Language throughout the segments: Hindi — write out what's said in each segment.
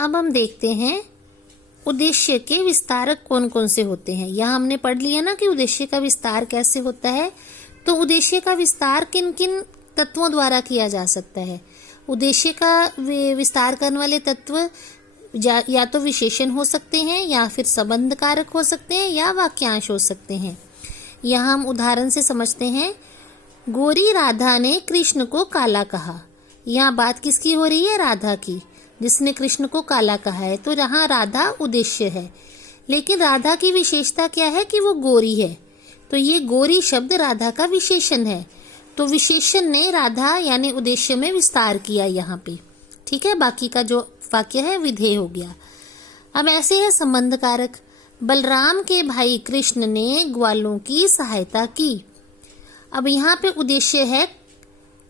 अब हम देखते हैं उद्देश्य के विस्तारक कौन कौन से होते हैं। यहाँ हमने पढ़ लिया ना कि उद्देश्य का विस्तार कैसे होता है। तो उद्देश्य का विस्तार किन किन तत्वों द्वारा किया जा सकता है। उद्देश्य का विस्तार करने वाले तत्व या तो विशेषण हो सकते हैं, या फिर संबंध कारक हो सकते हैं, या वाक्यांश हो सकते हैं। यहाँ हम उदाहरण से समझते हैं। गोरी राधा ने कृष्ण को काला कहा। यहाँ बात किसकी हो रही है? राधा की, जिसने कृष्ण को काला कहा है। तो यहाँ राधा उद्देश्य है, लेकिन राधा की विशेषता क्या है कि वो गोरी है। तो ये गोरी शब्द राधा का विशेषण है। तो विशेषण ने राधा यानी उद्देश्य में विस्तार किया यहाँ पे। ठीक है, बाकी का जो वाक्य है विधेय हो गया। अब ऐसे है संबंध कारक। बलराम के भाई कृष्ण ने ग्वालों की सहायता की। अब यहाँ पे उद्देश्य है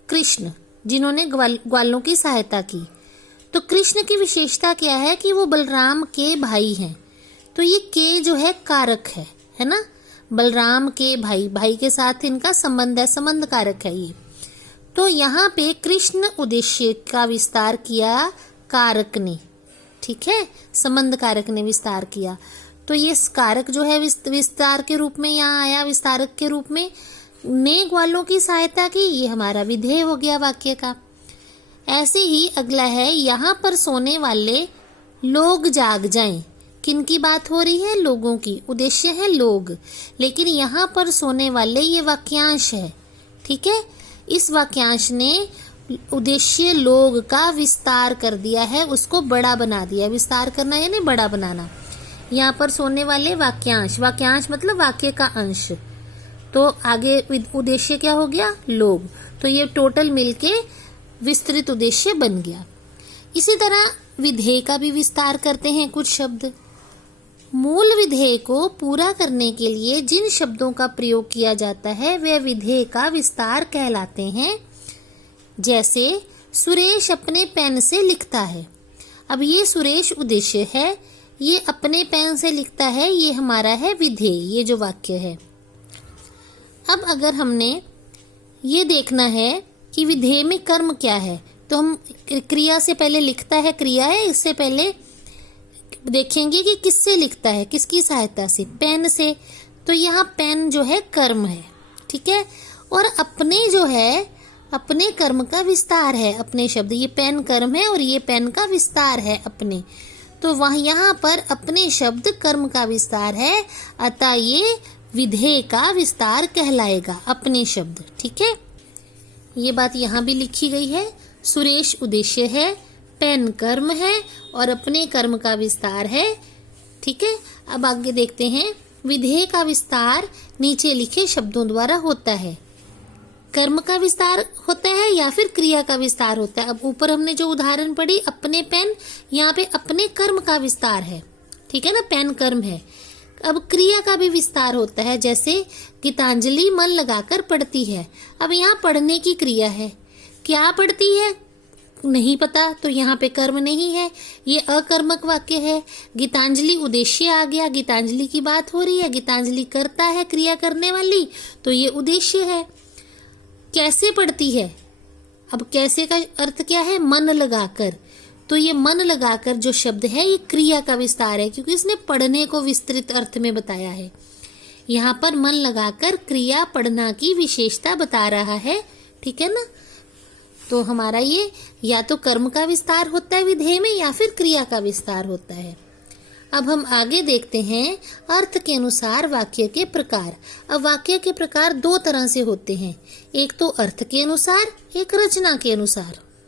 कृष्ण, जिन्होंने ग्वालों की सहायता की। तो कृष्ण की विशेषता क्या है कि वो बलराम के भाई हैं। तो ये के जो है कारक है ना। बलराम के भाई, भाई के साथ इनका संबंध है, संबंध कारक है ये। तो यहाँ पे कृष्ण उद्देश्य का विस्तार किया कारक ने। ठीक है, संबंध कारक ने विस्तार किया। तो ये कारक जो है विस्तार के रूप में यहाँ आया, विस्तारक के रूप में। ने ग्वालों की सहायता की, ये हमारा विधेय हो गया वाक्य का। ऐसे ही अगला है, यहाँ पर सोने वाले लोग जाग जाएं। किन की बात हो रही है? लोगों की। उद्देश्य है लोग, लेकिन यहाँ पर सोने वाले ये वाक्यांश है। ठीक है, इस वाक्यांश ने उद्देश्य लोग का विस्तार कर दिया है, उसको बड़ा बना दिया। विस्तार करना यानी बड़ा बनाना। यहाँ पर सोने वाले वाक्यांश, वाक्यांश मतलब वाक्य का अंश। तो आगे उद्देश्य क्या हो गया? लोग। तो ये टोटल मिलके विस्तृत उद्देश्य बन गया। इसी तरह विधेय का भी विस्तार करते हैं कुछ शब्द। मूल विधेय को पूरा करने के लिए जिन शब्दों का प्रयोग किया जाता है वे विधेय का विस्तार कहलाते हैं। जैसे सुरेश अपने पेन से लिखता है। अब ये सुरेश उद्देश्य है, ये अपने पेन से लिखता है, ये हमारा है विधेय, ये जो वाक्य है। अब अगर हमने ये देखना है कि विधेय में कर्म क्या है, तो हम क्रिया से पहले लिखता है, क्रिया है, इससे पहले देखेंगे कि किससे लिखता है, किसकी सहायता से? पेन से। तो यहाँ पेन जो है कर्म है। ठीक है, और अपने जो है, अपने कर्म का विस्तार है। अपने शब्द, ये पेन कर्म है और ये पेन का विस्तार है अपने। तो वह यहाँ पर अपने शब्द कर्म का विस्तार है, अतः ये विधेय का विस्तार कहलाएगा, अपने शब्द। ठीक है, ये बात यहाँ भी लिखी गई है। सुरेश उद्देश्य है, पेन कर्म है और अपने कर्म का विस्तार है। ठीक है, अब आगे देखते हैं। विधेय का विस्तार नीचे लिखे शब्दों द्वारा होता है। कर्म का विस्तार होता है या फिर क्रिया का विस्तार होता है। अब ऊपर हमने जो उदाहरण पढ़ी, अपने पेन, यहाँ पे अपने कर्म का विस्तार है। ठीक है ना, पेन कर्म है। अब क्रिया का भी विस्तार होता है, जैसे गीतांजलि मन लगाकर पढ़ती है। अब यहाँ पढ़ने की क्रिया है, क्या पढ़ती है नहीं पता, तो यहाँ पे कर्म नहीं है, ये अकर्मक वाक्य है। गीतांजलि उद्देश्य आ गया, गीतांजलि की बात हो रही है, गीतांजलि करता है क्रिया करने वाली, तो ये उद्देश्य है। कैसे पढ़ती है? अब कैसे का अर्थ क्या है? मन लगाकर। तो ये मन लगाकर जो शब्द है ये क्रिया का विस्तार है, क्योंकि इसने पढ़ने को विस्तृत अर्थ में बताया है। यहाँ पर मन लगाकर क्रिया पढ़ना की विशेषता बता रहा है। ठीक है ना, तो हमारा ये या तो कर्म का विस्तार होता है विधेय में, या फिर क्रिया का विस्तार होता है। अब हम आगे देखते हैं अर्थ के अनुसार वाक्य के प्रकार। अब वाक्य के प्रकार दो तरह से होते हैं, एक तो अर्थ के अनुसार, एक रचना के अनुसार।